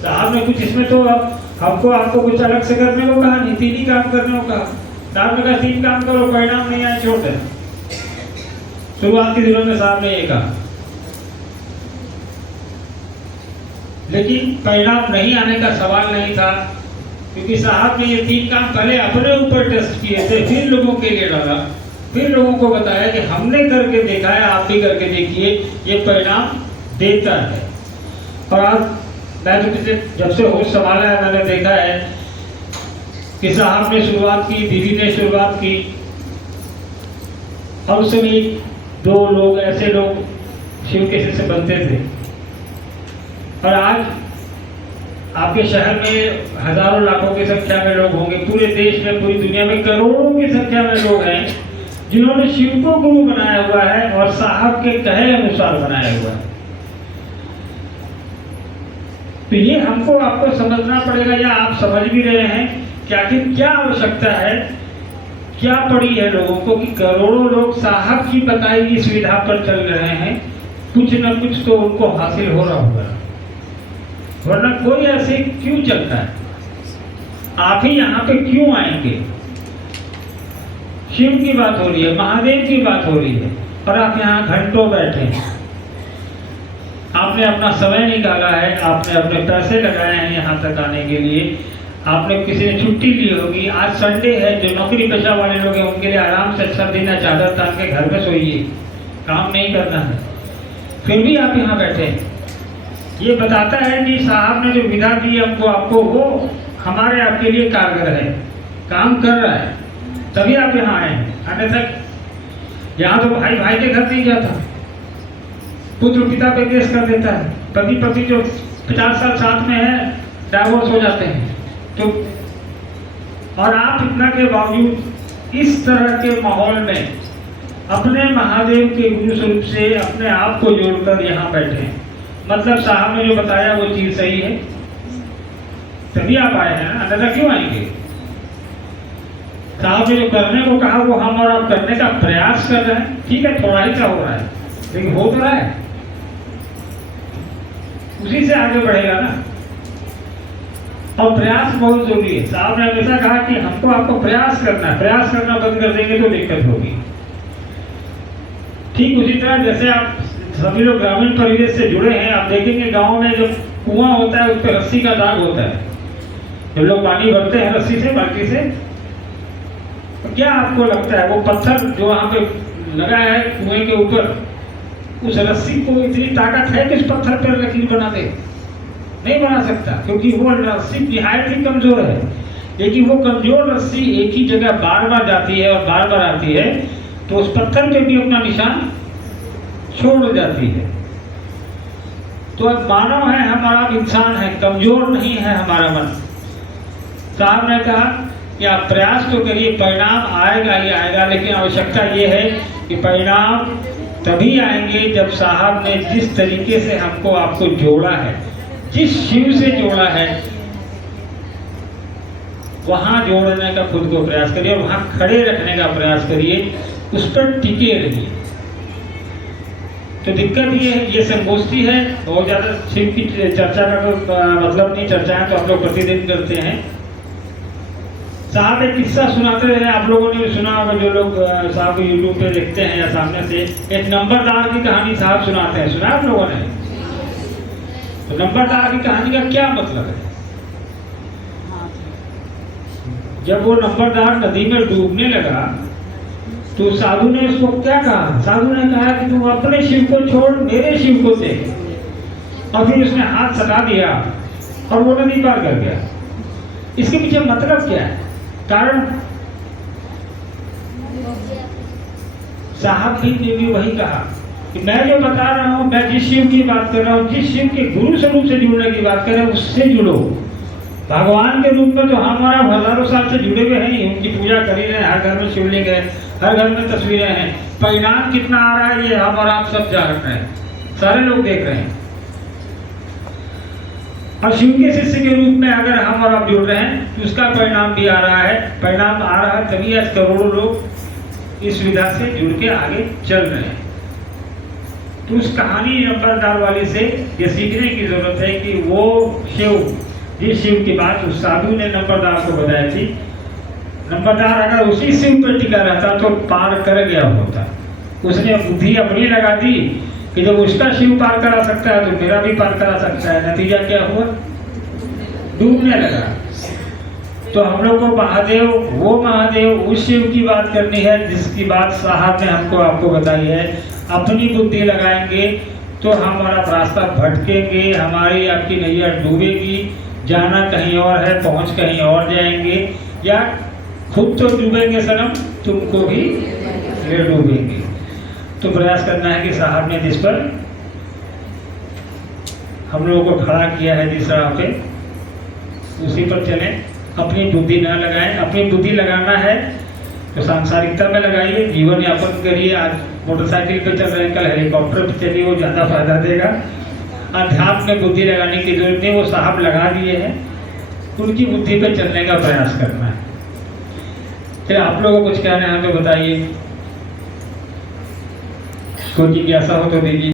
साहब ने कुछ इसमें तो हमको आपको कुछ अलग से करने को कहा नहीं, 3 ही काम करने को कहा। साहब ने कहा 3 काम करो, परिणाम नहीं आए छोड़ दें। शुरुआत के दिनों में साहब ने ये कहा, लेकिन परिणाम नहीं आने का सवाल नहीं था, क्योंकि साहब ने ये 3 काम पहले अपने ऊपर टेस्ट किए थे, फिर लोगों के लिए डाला, फिर लोगों को बताया कि हमने करके देखा है, आप भी करके देखिए, ये परिणाम देता है। और आज मैं तो जब से होश संभाला है मैंने देखा है कि साहब ने शुरुआत की, दीदी ने शुरुआत की, और उस समय 2 लोग ऐसे लोग शिव के शिष्य बनते थे। और आज आपके शहर में हजारों लाखों की संख्या में लोग होंगे, पूरे देश में, पूरी दुनिया में करोड़ों की संख्या में लोग हैं जिन्होंने शिव को गुरु बनाया हुआ है और साहब के कहे अनुसार बनाया हुआ है। तो ये हमको आपको समझना पड़ेगा, या आप समझ भी रहे हैं कि आखिर क्या आवश्यकता है, क्या पड़ी है लोगों को कि करोड़ों लोग साहब की बताई गई सुविधा पर चल रहे हैं। कुछ न कुछ तो उनको हासिल हो रहा होगा, वरना कोई ऐसे क्यों चलता है? आप ही यहाँ पे क्यों आएंगे? शिव की बात हो रही है, महादेव की बात हो रही है, और आप यहाँ घंटों बैठे हैं। आपने अपना समय निकाला है, आपने अपने पैसे लगाए हैं यहाँ तक आने के लिए, आपने किसी ने छुट्टी ली होगी, आज संडे है, जो नौकरी पेशा वाले लोग हैं उनके लिए आराम से अच्छा दिन है, चादर तान के घर में सोइए, काम नहीं करना है, फिर भी आप यहाँ बैठे हैं। ये बताता है कि साहब ने जो विधा दी हमको आपको, वो हमारे आपके लिए कारगर है, काम कर रहा है, तभी आप यहाँ आए हैं। अन्यथा यहाँ तो भाई भाई के घर नहीं जाता, पुत्र पिता पे केस कर देता है, पति पति जो 50 साल साथ में है डाइवोर्स हो जाते हैं। तो और आप इतना के बावजूद इस तरह के माहौल में अपने महादेव के गुरु स्वरूप से अपने आप को जोड़कर यहाँ बैठे हैं, मतलब साहब ने जो बताया वो चीज सही है, तभी आप आए हैं ना, अन्यथा क्यों आएंगे? साहब ने जो करने को कहा वो हम और आप करने का प्रयास कर रहे हैं। ठीक है, थोड़ा ही सा हो रहा है, लेकिन हो तो रहा है, उसी से आगे बढ़ेगा ना। और प्रयास बहुत जरूरी है। साहब ने हमेशा कहा कि हमको आपको प्रयास करना है, प्रयास करना बंद कर देंगे तो दिक्कत होगी। ठीक उसी तरह जैसे आप सभी लोग ग्रामीण परिवेश से जुड़े हैं, आप देखेंगे गांव में जब कुआं होता है उस पर रस्सी का दाग होता है, जब लोग पानी भरते हैं रस्सी से, बाल्टी से, तो क्या आपको लगता है वो पत्थर जो वहां पे लगा है कुएं के ऊपर, उस रस्सी को इतनी ताकत है कि उस पत्थर पर लकीर बना दे? नहीं बना सकता, क्योंकि वो रस्सी निहायत ही कमजोर है। लेकिन वो कमजोर रस्सी एक ही जगह बार बार जाती है और बार बार आती है, तो उस पत्थर पे भी अपना निशान छोड़ जाती है। तो अब मानव है हमारा, इंसान है, कमजोर नहीं है हमारा मन। साहब ने कहा कि आप प्रयास तो करिए, परिणाम आएगा ही आएगा, लेकिन आवश्यकता ये है कि परिणाम तभी आएंगे जब साहब ने जिस तरीके से हमको आपको जोड़ा है, जिस शिव से जोड़ा है, वहां जोड़ने का खुद को प्रयास करिए और वहां खड़े रखने का प्रयास करिए, उस पर टिके रहिए। तो दिक्कत ये है, ये संगोष्ठी है, बहुत ज्यादा शिव की चर्चा का मतलब नहीं, चर्चाएं तो हम लोग प्रतिदिन करते हैं। साहब एक किस्सा सुनाते रहे, आप लोगों ने भी सुना होगा, जो लोग साहब यूट्यूब पे देखते हैं या सामने से। एक नंबरदार की कहानी साहब सुनाते हैं, सुना आप लोगों ने? तो नंबरदार की कहानी का क्या मतलब है? जब वो नंबरदार नदी में डूबने लगा तो साधु ने उसको क्या कहा? साधु ने कहा कि तुम अपने शिव को छोड़ मेरे शिव को देख। और फिर उसने हाथ सटा दिया और वो नदी पार कर गया। इसके पीछे मतलब क्या है, कारण? साहब ने भी वही कहा कि मैं जो बता रहा हूं, मैं जिस शिव की बात कर रहा हूं, जिस शिव के गुरु स्वरूप से जुड़ने की बात कर रहे हैं, उससे जुड़ो। भगवान के रूप में तो हमारा हजारों साल से जुड़े हुए हैं, उनकी पूजा कर ही रहे हैं, हर घर में शिवलिंग है, हर घर में तस्वीरें हैं। परिणाम कितना आ रहा है ये हम और आप सब जान रहे हैं, सारे लोग देख रहे हैं। और शिव के शिष्य के रूप में अगर हम और आप जुड़ रहे हैं तो उसका परिणाम भी आ रहा है। परिणाम आ रहा है तभी आज करोड़ों लोग इस विधा से जुड़ के आगे चल रहे हैं। तो उस कहानी नंबरदार वाले से ये सीखने की जरूरत है कि वो शिव, जिस शिव की बात उस साधु ने नंबरदार को बताई थी, नंबरदार अगर उसी शिव पर टिका रहता तो पार कर गया होता। उसने बुद्धि अपनी लगा दी कि जब उसका शिव पार करा सकता है तो मेरा भी पार करा सकता है। नतीजा क्या हुआ? डूबने लगा। तो हम लोग को महादेव, वो महादेव, उस शिव की बात करनी है जिसकी बात साहब ने हमको आपको बताई है। अपनी बुद्धि लगाएंगे तो हमारा रास्ता भटकेंगे, हमारी आपकी नैया डूबेगी, जाना कहीं और है, पहुंच कहीं और जाएंगे, या खुद तो डूबेंगे सनम, तुमको भी ले डूबेंगे। तो प्रयास करना है कि साहब ने जिस पर हम लोगों को खड़ा किया है जिस राह पे, उसी पर चलें। अपनी बुद्धि ना लगाएं। अपनी बुद्धि लगाना है तो सांसारिकता में लगाइए, जीवन यापन करिए। आज मोटरसाइकिल पे चल रहे हैं, कल हेलीकॉप्टर पे चलिए, वो ज़्यादा फायदा देगा। अध्यात्म में बुद्धि लगाने की जरूरत नहीं, वो साहब लगा दिए हैं, उनकी बुद्धि पे चलने का प्रयास करना है। फिर आप लोगों को कुछ कहना है तो बताइए, कोई जिज्ञासा हो तो दीजिए।